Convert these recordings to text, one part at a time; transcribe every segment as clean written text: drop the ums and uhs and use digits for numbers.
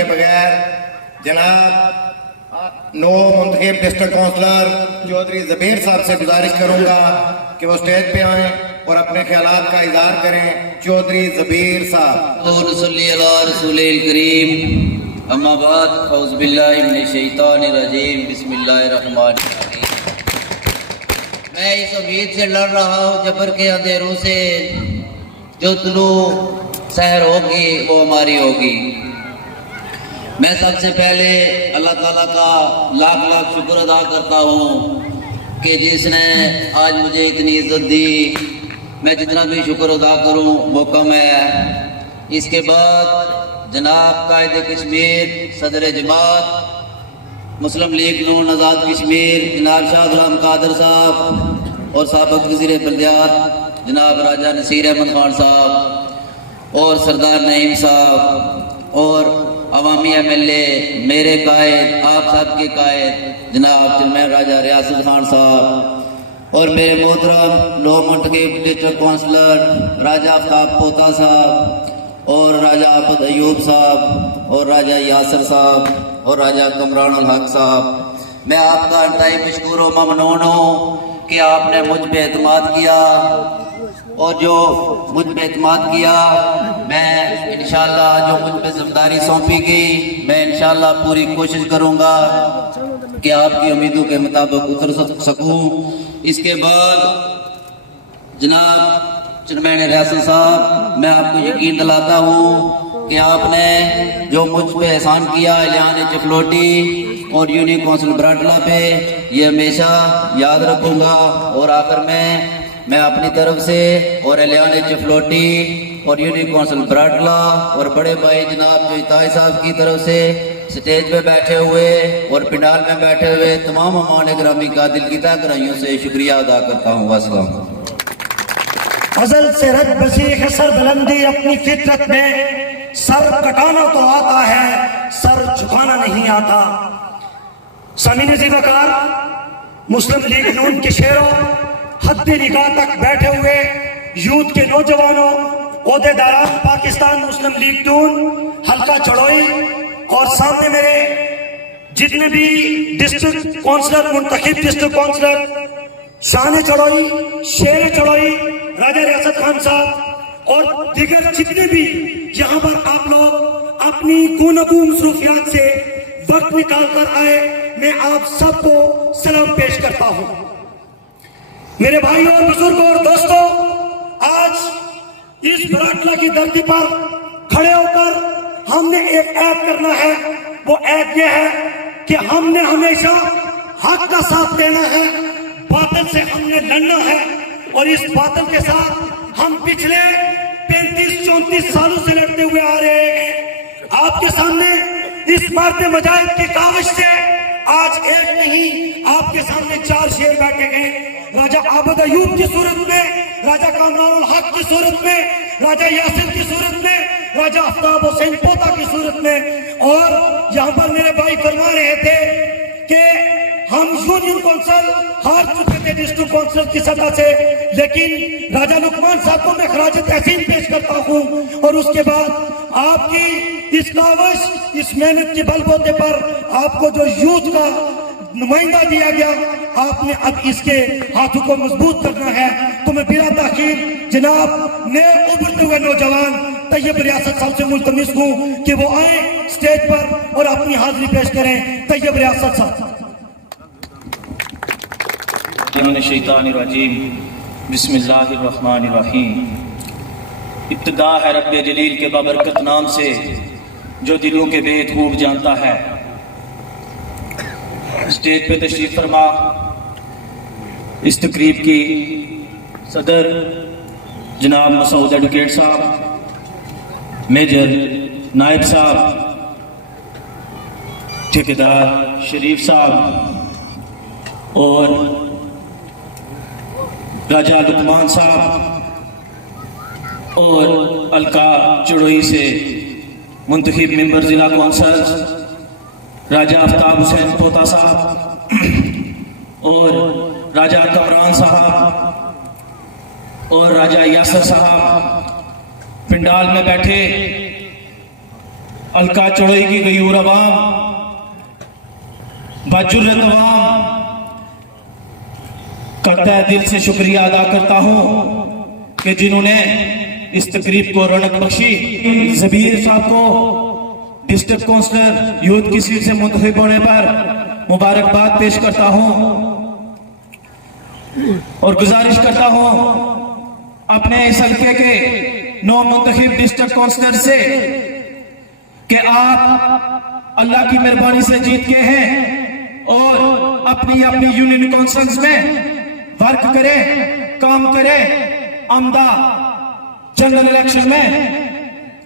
किए बगैर जनाब नो मुंतखब डिस्ट्रिक्ट काउंसलर चौधरी ज़बीर साहब से गुजारिश करूंगा कि वो स्टेज पे आए और अपने ख्यालात का इज़हार करें। चौधरी ज़बीर साहब। अम्मा बाद औज़ु बिल्लाहि मिनश शैतानिर रजीम बिस्मिल्लाहिर रहमानिर रहीम। मैं इस उम्मीद से लड़ रहा हूँ जबर के अंधेरों से, जो तुलू सहर होगी वो हमारी होगी। मैं सबसे पहले अल्लाह ताला का लाख लाख शुक्र अदा करता हूँ कि जिसने आज मुझे इतनी इज्जत दी। मैं जितना भी शुक्र अदा करूँ वो कम है। इसके बाद जनाब कायद कश्मीर सदर जमात मुस्लिम लीग नून आज़ाद कश्मीर जनाब शाह गुलाम कादर साहब और साबिक़ वज़ीर बल्दियात जनाब राजा नसीर अहमद खान साहब और सरदार नईम साहब और अवामी MLA मेरे कायद आप सब के कायद जनाब चिलमैन राजा रियासत खान साहब और मेरे मोहतरम नो मुंतखब डिस्ट्रिक्ट काउंसलर राजा आफ्ताब पोता साहब और राजा आबद अयूब साहब और राजा यासर साहब और राजा कमरान अल हक साहब। मैं आपका इंतहाई मशकूर व ममनून हूँ कि आपने मुझ पे एतमाद किया और जो मुझ पे एतमाद किया मैं इंशाअल्लाह जो मुझ पे जिम्मेदारी सौंपी गई मैं इंशाअल्लाह पूरी कोशिश करूँगा कि आपकी उम्मीदों के मुताबिक उतर सकूँ। इसके बाद जनाब चेयरमैन रियासत साहब, मैं आपको यकीन दिलाता हूँ कि आपने जो मुझ पे एहसान किया एलियान चफलोटी और यूनियन कौंसिल बराटला पे, ये हमेशा याद रखूँगा। और आखिर में मैं अपनी तरफ से और एलियान चफलोटी और यूनियन कौंसिल बराटला और बड़े भाई जनाब जो इताई साहब की तरफ से स्टेज पे बैठे हुए और पिंडाल में बैठे हुए तमाम अमान ग्रामी का दिल की ताकराइयों से शुक्रिया अदा करता हूँ। अस्सलाम। अज़ल से रज बसी है सर बुलंदी अपनी फितरत में, सर कटाना तो आता है सर झुकाना नहीं आता। समीन ज़िबकार मुस्लिम लीग नून के शेरों, हद्दी निगाह तक बैठे हुए यूथ के नौजवानों, ओहदेदारान पाकिस्तान मुस्लिम लीग नून हल्का चढ़ोई और सामने मेरे जितने भी डिस्ट्रिक्ट काउंसलर मुंतखब डिस्ट्रिक्ट काउंसलर शान चढ़ोई शेर चढ़ोई राजा रियासत खान साहब और दिगर जितने भी यहाँ पर आप लोग अपनी गुनगू मसरूफियात से वक्त निकाल कर आए, मैं आप सबको सलाम पेश करता हूँ। मेरे भाइयों और बुजुर्गों और दोस्तों, आज इस बराटला की धरती पर खड़े होकर हमने एक ऐड करना है। वो ऐड ये है कि हमने हमेशा हक का साथ देना है, बातिल से हमने लड़ना है और इस बातिल के साथ हम पिछले 35-34 सालों से लड़ते हुए आ रहे हैं। आपके सामने इस मारते मजाहिद की काविश से आज एक नहीं आपके सामने 4 शेर बैठे हैं। राजा आबद अयूब की सूरत में, राजा कमरान अल हक की सूरत में, राजा यासिर की सूरत में, राजा आफ्ताब हुसैन पोता की सूरत में। और यहाँ पर मेरे भाई फरमा रहे थे कि हम यूनियन कौंसिल हार चुके थे डिस्ट्रिक्ट काउंसिल की सतह से, लेकिन राजा लुकमान साहब को मैं खराज तहसीन पेश करता हूँ और उसके बाद आपकी इस काविश इस मेहनत के बलबूते पर आपको जो यूथ का नुमाइंदा दिया गया, आपने अब इसके हाथों को मजबूत करना है। तो मैं बिला ताखीर जनाब नए उभरते हुए नौजवान तैयब रियासत साहब से मुल्तमिस हूँ कि वो आए स्टेज पर और अपनी हाजिरी पेश करें। तैयब रियासत साहब। शैतानिर्रजीम बिस्मिल्लाहिर्रहमानिर्रहीम। इब्तिदा है रब्बे जलील के बाबरकत नाम से जो दिलों के भेद खूब जानता है। स्टेज पे तशरीफ फरमा इस तकरीब की सदर जनाब मसूद एडवोकेट साहब, मेजर नायब साहब, ठेकेदार शरीफ साहब और राजा लुकमान साहब और अलका चढ़ोई से मुंतखब मेंबर जिला कौंसल राजा आफ्ताब हुसैन पोता साहब और राजा कमरान साहब और राजा यासर साहब, पिंडाल में बैठे अलका चढ़ोई की गयूर अवाम, बाजुर्रत अवाम का तहे दिल से शुक्रिया अदा करता हूं कि जिन्होंने इस तकरीब को रौनक बख्शी। जबीर साहब को डिस्ट्रिक्ट काउंसलर यूथ की सीट से मुंतखब होने पर मुबारकबाद पेश करता हूं और गुजारिश करता हूं अपने इस हल्के के नौ मुंतखब डिस्ट्रिक्ट काउंसलर से कि आप अल्लाह की मेहरबानी से जीत के हैं और अपनी अपनी यूनियन काउंसिल्स में वर्क करें, काम करें। आमदा जनरल इलेक्शन में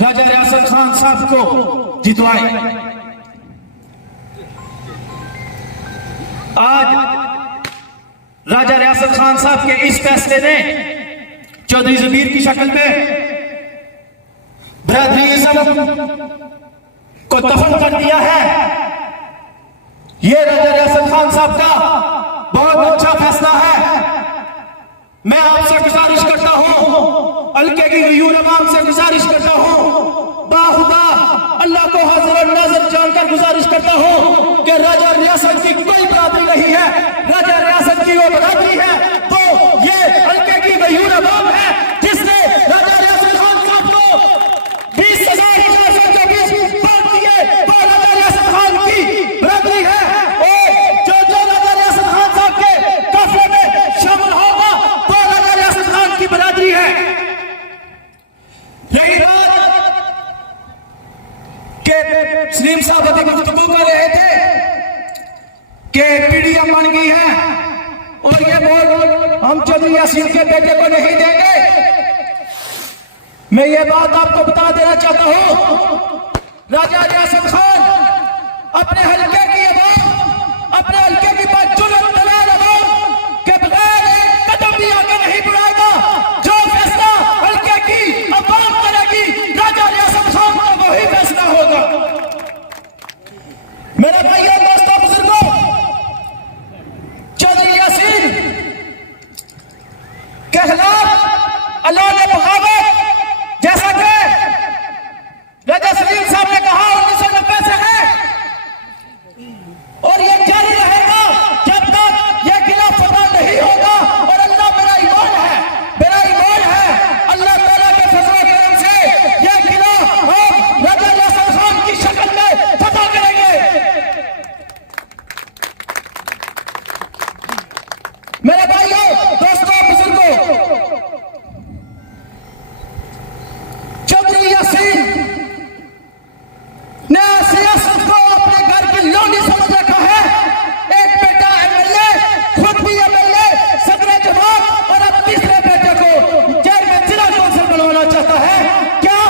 राजा रियासत खान साहब को जितवाए। आज राजा रियासत खान साहब के इस फैसले ने चौधरी जबीर की शक्ल में बरादरीज़म को दफन कर दिया है। यह राजा रियासत खान साहब का बहुत अच्छा फैसला है। मैं आपसे गुजारिश करता हूं, हल्के की गयूर अवाम से गुजारिश करता हूं, बाहुदा अल्लाह को हाजिर और नाज़िर जानकर गुजारिश करता हूं कि राजा रियासत की कोई बरादरी नहीं है, राजा रियासत की वो बरादरी है तो ये हल्के की गयूर अवाम है जिसने राजा रियासत खान साहब को 20,424 वोट दिए। वो राजा रियासत खान की बरादरी है और जो राजा रियासत खान साहब के काफिले में शामिल होगा वो राजा रियासत खान की बरादरी है। यही बात के सलीम साहब अभी गुफ्तगू कर रहे थे कि पीडीएम बन गई है और ये वोट हम चौधरी यासीन के बेटे को नहीं देंगे। मैं ये बात आपको बता देना चाहता हूं, राजा रियासत खान अपने हल्के की आवाम, अपने हल्के की बाजुर्रत दलाल आवाम के बगैर एक कदम भी आगे नहीं बढ़ाएगा। जो फैसला हल्के की आवाम करेगी राजा रियासत खान का वही फैसला होगा। मेरे भाइयों, दोस्तों, बुजुर्गों, चौधरी यासीन के खिलाफ अल्लाह ने बगावत, जैसा कि राजा सलीम साहब ने कहा 1990 से है और ये जारी रहेगा जब तक ये किला फतह नहीं होगा। और अल्लाह मेरा ईमान है, मेरा ईमान है अल्लाह ताला के फजल करम से ये किला हम राजा रियासत खान की शक्ल में फतह करेंगे। मेरे भाइयों, दोस्तों, बुजुर्गों, चौधरी यासीन ने सियासत को अपने घर की लोनी समझ रखा है। एक बेटा एमएलए, खुद भी एमएलए, सदर जमात और अब तीसरे बेटे को जेल में जिला कौंसिल बनवाना चाहता है। क्या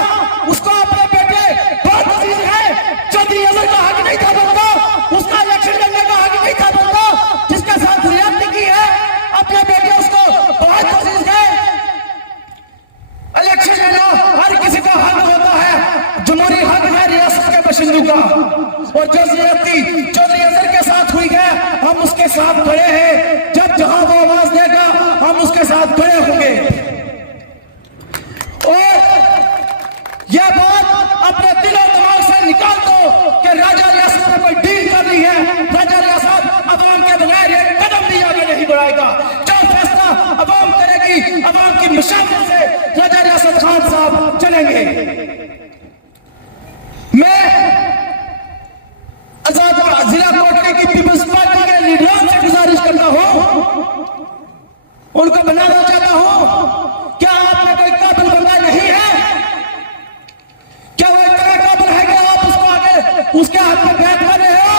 उसको अपने बेटे बहुत अजीज है? चौधरी अजहर का हक नहीं था बनता, उसका इलेक्शन लड़ने का हक नहीं था बनता, जिसके साथ रियासत की है अपने बेटे उसको बहुत अजीज है। इलेक्शन लेना हर किसी का हक होता है, जमहूरी हक है रियासत के बशिंदों का। और जो ज्यादती चौधरी अजहर के साथ हुई है हम उसके साथ खड़े हैं। जब जहां वो आवाज देगा हम उसके साथ खड़े होंगे। और यह बात अपने दिल और दिमाग से निकाल दो कि राजा रियासत में कोई डील कर रही है। राजा रियासत अवाम के बगैर एक कदम भी आगे नहीं बढ़ाएगा। जो फैसला अवाम करेगी, अवाम की मशावत से राजा रियासत खान साहब चलेंगे। मैं आजाद जिला कोटली की पीपल्स पार्टी के लीडरों से गुजारिश करता हूं, उनको बनाना चाहता हूं, क्या आप में कोई काबिल बंदा नहीं है? क्या वो इतना काबिल है कि आप उसको आगे उसके हाथ में बैठ कर रहे हो?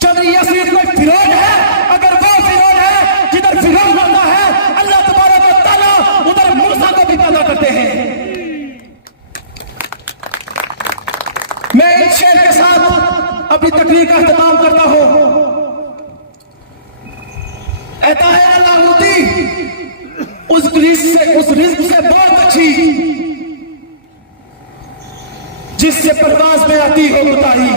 चौधरी यासीन कोई फिरौन है? अगर वो फिरौन है, जिधर फिरौन होता है अल्लाह तबारक व तआला उधर मूसा को भी पैदा करते हैं। मैं इस शेर के साथ अपनी तकरीर का इख्तिताम करता हूं। ऐता है अल्लाह होती उस रिज़्क़ से बहुत अच्छी जिससे परवाज में आती हो कोताही।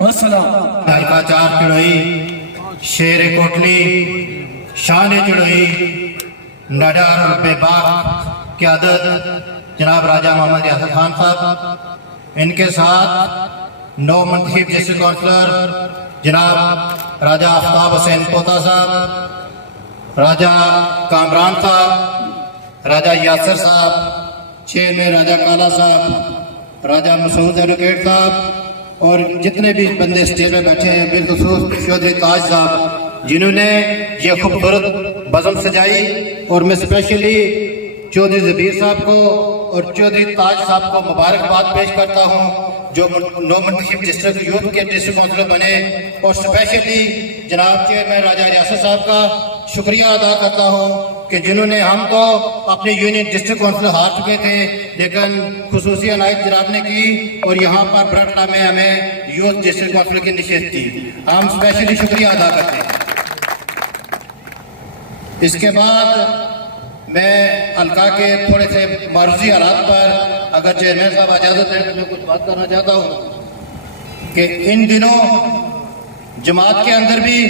वस्सलाम। हल्का चार चढ़ोई, शेर कोटली, शान चढ़ोई, नडार बेबाक क़यादत जनाब राजा मोहम्मद रियासत खान साहब, इनके साथ नौ मंतखब डिस्ट्रिक्ट काउंसलर जनाब राजा आफ्ताब हुसैन पोता साहब, राजा कामरान साहब, राजा यासर साहब, चेयरमैन राजा काला साहब, राजा मसूद एडवोकेट साहब और जितने भी बंदे स्टेज में बैठे हैं, बिलखुसूस चौधरी ताज साहब जिन्होंने ये खूबसूरत बज़म सजाई। और मैं स्पेशली चौधरी ज़बीर साहब को और चौधरी ताज साहब को मुबारकबाद पेश करता हूँ जो नौ मंतखब डिस्ट्रिक्ट यूथ के डिस्ट्रिक्ट काउंसलर बने, और स्पेशली जनाब चेयरमैन राजा यासर साहब का शुक्रिया अदा करता हूँ कि जिन्होंने हम तो अपने यूनियन डिस्ट्रिक्ट काउंसलर हार चुके थे, लेकिन खुसूसी अनायत जनाब ने की और यहाँ पर बरटला में हमें यूथ डिस्ट्रिक्ट काउंसलर की निशस्त दी। हम स्पेशली शुक्रिया अदा करते हैं। इसके बाद मैं हल्का के थोड़े से मारूजी हालात पर अगर चेयरमैन साहब इजाजत है तो मैं कुछ बात करना चाहता हूँ कि इन दिनों जमात के अंदर भी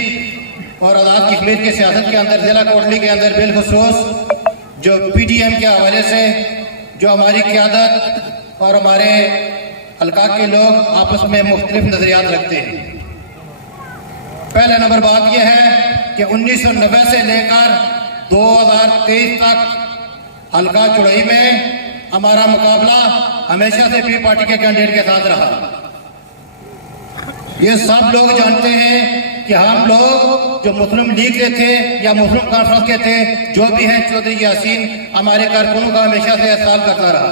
और आज़ाद कश्मीर की सियासत के अंदर, जिला कोटली के अंदर बिलखुसूस जो PTM के हवाले से जो हमारी क़यादत और हमारे हल्का के लोग आपस में मुख्तलिफ नज़रियात रखते हैं। पहला नंबर बात यह है कि 1990 से लेकर 2023 तक हल्का चुड़ई में हमारा मुकाबला हमेशा से पी पार्टी के कैंडिडेट के साथ रहा। ये सब लोग जानते हैं कि हम लोग जो मुस्लिम लीग के थे या मुस्लिम कॉन्फ्रेंस के थे, जो भी हैं, चौधरी यासीन हमारे कारकुनों का हमेशा से एहसास करता रहा।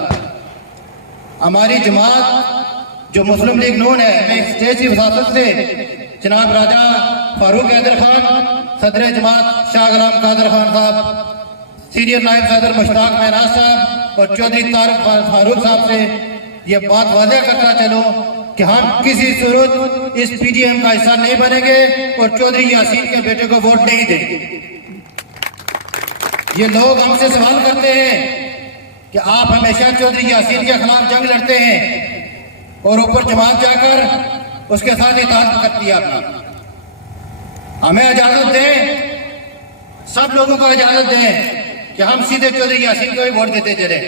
हमारी जमात जो मुस्लिम लीग नून है, मैं स्टेज की वसात से जनाब राजा फारूक हैदर खान, सदर जमात शाह गुलाम कादर खान साहब, सीनियर नायब सदर मुश्ताक महराज साहब और चौधरी तारिक फारूक साहब से ये बात वाज़ेह करता चलो कि हम किसी सूरत इस PTM का हिस्सा नहीं बनेंगे और चौधरी यासीन के बेटे को वोट नहीं देंगे। ये लोग हमसे सवाल करते हैं कि आप हमेशा चौधरी यासीन के खिलाफ जंग लड़ते हैं और ऊपर जमात जाकर उसके साथ इत्तेहाद कर दिया आपने। हमें इजाजत दें, सब लोगों को इजाजत दें कि हम सीधे चौधरी यासीन को ही वोट देते चले।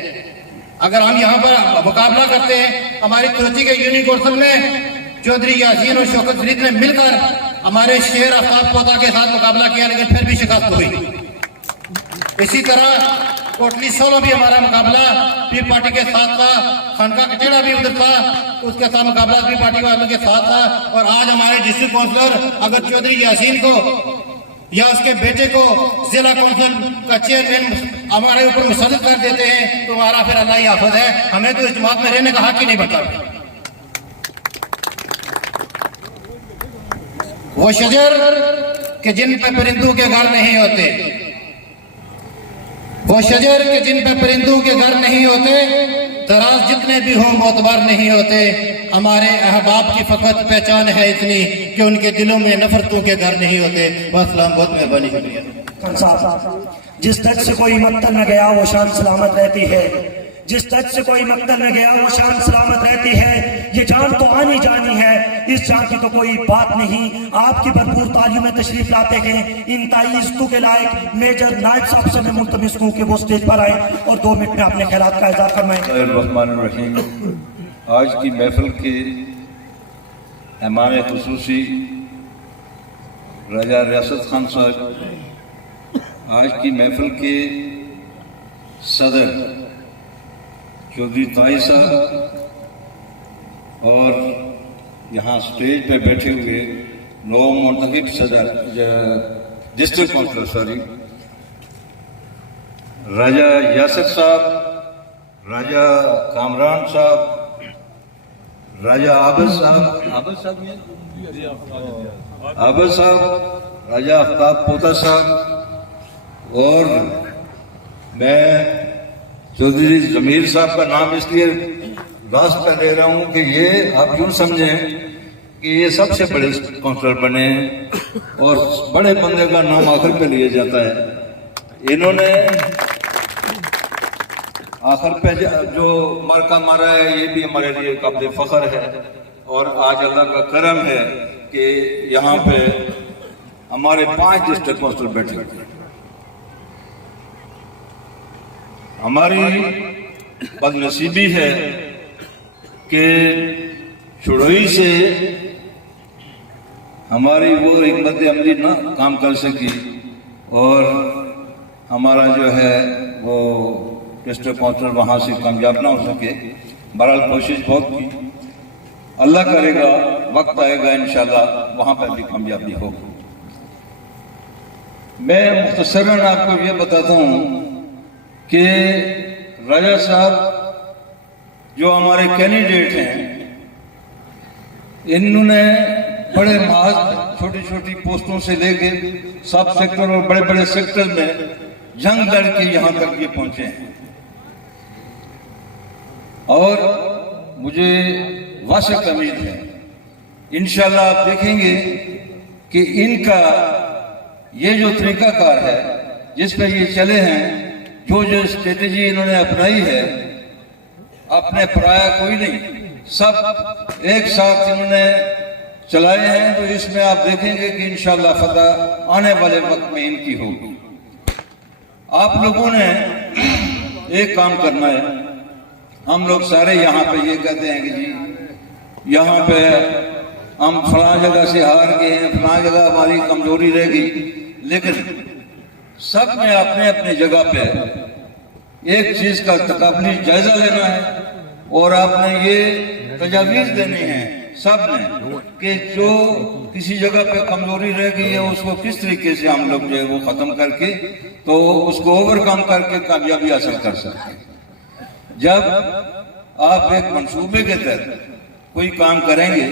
अगर हम यहाँ पर मुकाबला करते हैं, हमारी तुर्की के यूनियन कौंसिल में चौधरी यासीन और शौकत फरीद ने मिलकर हमारे शेर आफ्ताब पोता के साथ मुकाबला किया, लेकिन फिर भी शिकस्त हुई। इसी तरह कोटली 16 भी हमारा मुकाबला पी पार्टी के साथ था, खनका कटेड़ा भी उधर था, उसके साथ मुकाबला पी पार्टी वालों के साथ था। और आज हमारे डिस्ट्रिक्ट काउंसलर अगर चौधरी यासीन को या उसके बेटे को जिला काउंसिल का चेयरमैन हमारे ऊपर मुसल्लत कर देते हैं तो हमारा फिर अल्लाह ही हाफिज है, हमें तो इस जमात में रहने का हक ही नहीं बनता। वो शजर के जिन पे परिंदों के घर नहीं होते, वो शजर के जिन पे परिंदों के घर नहीं होते, दराज जितने भी हो मोतबर नहीं होते। हमारे अहबाब की फकत पहचान है इतनी कि उनके दिलों में नफरतों के घर नहीं होते। वसलाम, बहुत मेहरबानी, शुक्रिया। जिस तक से कोई मक्तल न गया वो शान सलामत रहती है, जिस तक से कोई मक्तल न गया वो शान सलामत रहती है। ये जान तो आनी जानी है, इस जान की तो कोई बात नहीं। आपकी भरपूर तालियों में तशरीफ लाते हैं इंतहाई इज्जतों के लायक मेजर नायब साहब से मैं मुल्तमिस हूं कि वो स्टेज पर आए और 2 मिनट में अपने ख्यालात का इज़हार फरमाएं। आज की महफिल के हमारे खुसूसी राजा रियासत खान साहब, आज की महफिल के सदर चौधरी ताई साहब और यहाँ स्टेज पे बैठे हुए नौ मुंतखब सदर डिस्ट्रिक्ट काउंसलर राजा यासर साहब, राजा कामरान साहब, राजा आबद साहब, राजा आफ्ताब पोता साहब और मैं चौधरी ज़मीर साहब का नाम इसलिए रास्त पे ले रहा हूँ कि ये आप यूँ समझें कि ये सबसे बड़े काउंसलर बने हैं और बड़े बंदे का नाम आखिर पे लिया जाता है। इन्होंने आखिर पे जो मार्का मारा है ये भी हमारे लिए काबिल फख्र है और आज अल्लाह का करम है कि यहाँ पे हमारे 5 डिस्ट्रिक्ट काउंसिलर बैठे हैं। हमारी बदनसीबी है कि शुरुई से हमारी वो हिकमत अमली ना काम कर सकी और हमारा जो है वो डिस्ट्रिक्ट काउंसिलर वहाँ से कामयाब ना हो सके। बहरहाल कोशिश बहुत की, अल्लाह करेगा, वक्त आएगा इंशाल्लाह वहाँ पर भी कामयाबी होगी। मैं मुख्तसरन आपको ये बताता हूँ कि राजा साहब जो हमारे कैंडिडेट हैं, इन्होंने बड़े महज छोटी छोटी पोस्टों से लेके सब सेक्टर और बड़े बड़े सेक्टर में जंग लड़ के यहाँ तक ये पहुंचे हैं। और मुझे वासिक उम्मीद है इंशाल्लाह आप देखेंगे कि इनका ये जो तरीकाकार है जिस पर ये चले हैं, जो जो स्ट्रेटेजी इन्होंने अपनाई है, अपने पराया कोई नहीं, सब एक साथ इन्होंने चलाए हैं। तो इसमें आप देखेंगे कि इंशाल्लाह फतह आने वाले वक्त में इनकी होगी। आप लोगों ने एक काम करना है। हम लोग सारे यहाँ पे ये कहते हैं कि जी यहाँ पे हम फलां जगह से हार गए हैं, फलां जगह हमारी कमजोरी रह गई, लेकिन सब में अपने अपने जगह पे एक चीज का तकाबली जायजा लेना है और आपने ये तजावीज देनी है सब ने कि जो किसी जगह पे कमजोरी रह गई है उसको किस तरीके से हम लोग जो है वो खत्म करके तो उसको ओवरकम करके कामयाबी हासिल कर सकते हैं। जब आप एक मंसूबे के तहत कोई काम करेंगे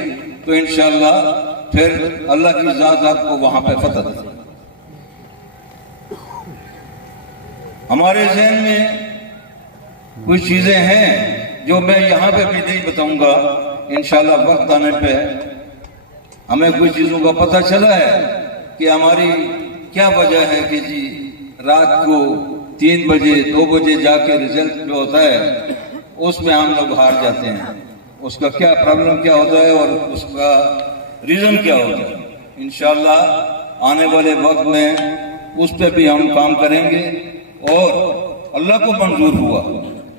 तो इंशाअल्लाह फिर अल्लाह की जात आपको वहां पे फतह दे। हमारे जहन में कुछ चीजें हैं जो मैं यहाँ पे भी नहीं बताऊंगा, इंशाअल्लाह वक्त आने पे हमें कुछ चीजों का पता चला है कि हमारी क्या वजह है कि जी रात को 3 बजे 2 बजे जाके रिजल्ट जो होता है उसमें हम लोग हार जाते हैं। उसका क्या प्रॉब्लम क्या होता है और उसका रीजन क्या होता है। इंशाअल्लाह आने वाले वक्त में उस पर भी हम काम करेंगे और अल्लाह को मंजूर हुआ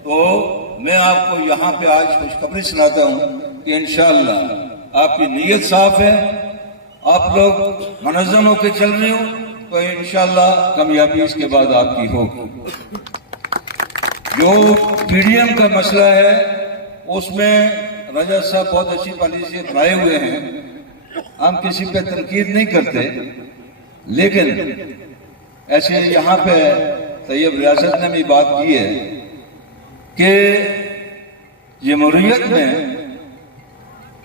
तो मैं आपको यहाँ पे आज खुशखबरी सुनाता हूँ कि इंशाअल्लाह आपकी नीयत साफ है, आप लोग मुनज़्ज़म होकर चल रहे हो तो इंशाअल्लाह कामयाबी इसके बाद आपकी होगी। जो पीडीएम का मसला है उसमें रजा साहब बहुत अच्छी पॉलिसी बनाए हुए हैं, हम किसी पे तनकीद नहीं करते, लेकिन ऐसे यहाँ पे तैयब रियासत ने भी बात की है कि जमहूरियत में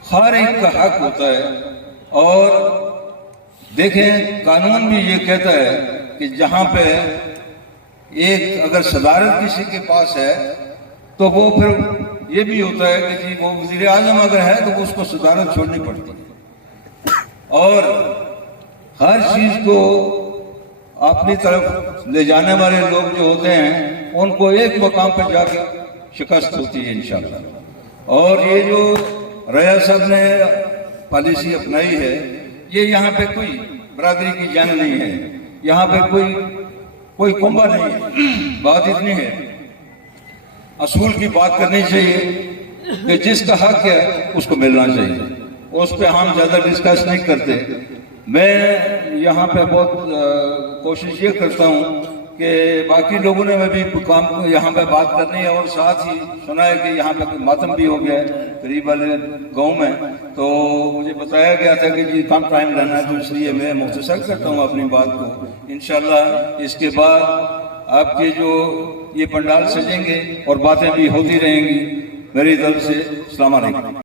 हर एक का हक होता है और देखें कानून भी ये कहता है कि जहां पे एक अगर सदारत किसी के पास है तो वो फिर ये भी होता है कि जी वो वज़ीर आज़म अगर है तो उसको सदारत छोड़नी पड़ती है और हर चीज को अपनी तरफ ले जाने वाले लोग जो होते हैं उनको एक मकाम पर जाके शिकस्त होती है इंशाअल्लाह। और ये जो रया साहब ने पॉलिसी अपनाई है ये यहाँ पे कोई बरादरी की जंग नहीं है, यहाँ पे कोई कुंभा नहीं है। बात इतनी है असूल की बात करनी चाहिए कि जिसका हक है उसको मिलना चाहिए, उस पर हम ज्यादा डिस्कस नहीं करते। मैं यहाँ पे बहुत कोशिश ये करता हूँ कि बाकी लोगों ने भी काम यहाँ पे बात करनी है और साथ ही सुना है कि यहाँ पे कोई मातम भी हो गया है करीब वाले गांव में, तो मुझे बताया गया था कि जी कम टाइम रहना है तो इसलिए मैं मुख्तसर करता हूँ अपनी बात को। इंशाल्लाह इसके बाद आपके जो ये पंडाल सजेंगे और बातें भी होती रहेंगी। मेरी तरफ से अस्सलाम वालेकुम।